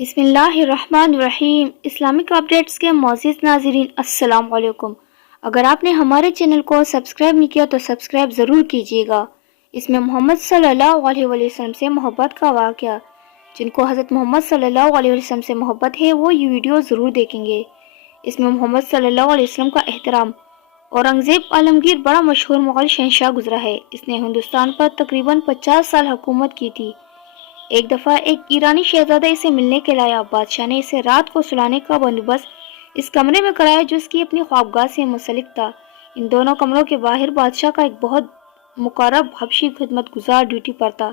بسم اللہ الرحمن الرحیم۔ اسلامک اپڈیٹس کے معزز ناظرین السلام علیکم۔ اگر آپ نے ہمارے چینل کو سبسکرائب نہیں کیا تو سبسکرائب ضرور کیجیے گا۔ اس میں محمد صلی اللہ علیہ وسلم سے محبت کا واقعہ، جن کو حضرت محمد صلی اللہ علیہ وسلم سے محبت ہے وہ یہ ویڈیو ضرور دیکھیں گے۔ اس میں محمد صلی اللہ علیہ وسلم کا احترام۔ اورنگزیب عالمگیر بڑا مشہور مغل شہنشاہ گزرا ہے۔ اس نے ہندوستان پر تقریباً 50 سال حکومت کی تھی۔ ایک دفعہ ایک ایرانی شہزادہ اسے ملنے کے لایا۔ بادشاہ نے اسے رات کو سلانے کا بندوبست اس کمرے میں کرایا جو اس کی اپنی خوابگاہ سے منسلک تھا۔ ان دونوں کمروں کے باہر بادشاہ کا ایک بہت مقرب حبشی خدمت گزار ڈیوٹی پر تھا۔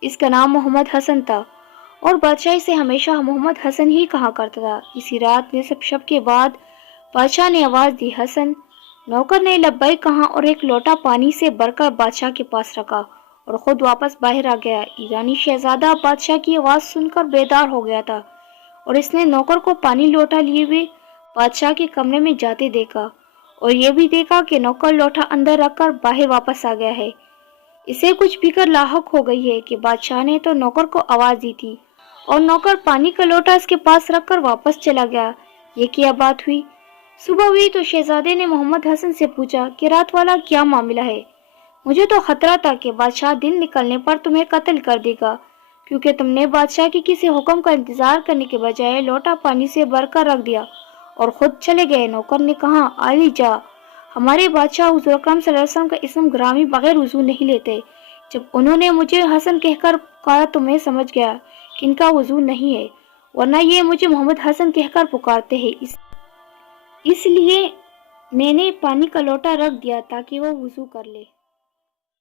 اس کا نام محمد حسن تھا اور بادشاہ اسے ہمیشہ محمد حسن ہی کہا کرتا تھا۔ اسی رات نصف شب کے بعد بادشاہ نے آواز دی، حسن! نوکر نے لبیک کہا اور ایک لوٹا پانی سے بھر کر بادشاہ کے پاس رکھا اور خود واپس باہر آ گیا۔ ایرانی شہزادہ بادشاہ کی آواز سن کر بیدار ہو گیا تھا اور اس نے نوکر کو پانی لوٹا لیے ہوئے بادشاہ کے کمرے میں جاتے دیکھا اور یہ بھی دیکھا کہ نوکر لوٹا اندر رکھ کر باہر واپس آ گیا ہے۔ اسے کچھ فکر لاحق ہو گئی ہے کہ بادشاہ نے تو نوکر کو آواز دی تھی اور نوکر پانی کا لوٹا اس کے پاس رکھ کر واپس چلا گیا۔ یہ کیا بات ہوئی؟ صبح ہوئی تو شہزادے نے محمد حسن سے پوچھا کہ رات والا کیا معاملہ ہے؟ مجھے تو خطرہ تھا کہ بادشاہ دن نکلنے پر تمہیں قتل کر دے گا، کیونکہ تم نے بادشاہ کی کسی حکم کا انتظار کرنے کے بجائے لوٹا پانی سے بھر کر رکھ دیا اور خود چلے گئے۔ نوکر نے کہا، عالی جا، ہمارے بادشاہ حضور اکرم صلی اللہ علیہ وسلم کا اسم گرامی بغیر وضو نہیں لیتے۔ جب انہوں نے مجھے حسن کہہ کر پکارا تو میں سمجھ گیا کہ ان کا وضو نہیں ہے، ورنہ یہ مجھے محمد حسن کہہ کر پکارتے ہیں۔ اس لیے میں نے پانی کا لوٹا رکھ دیا تاکہ وہ وضو کر لے۔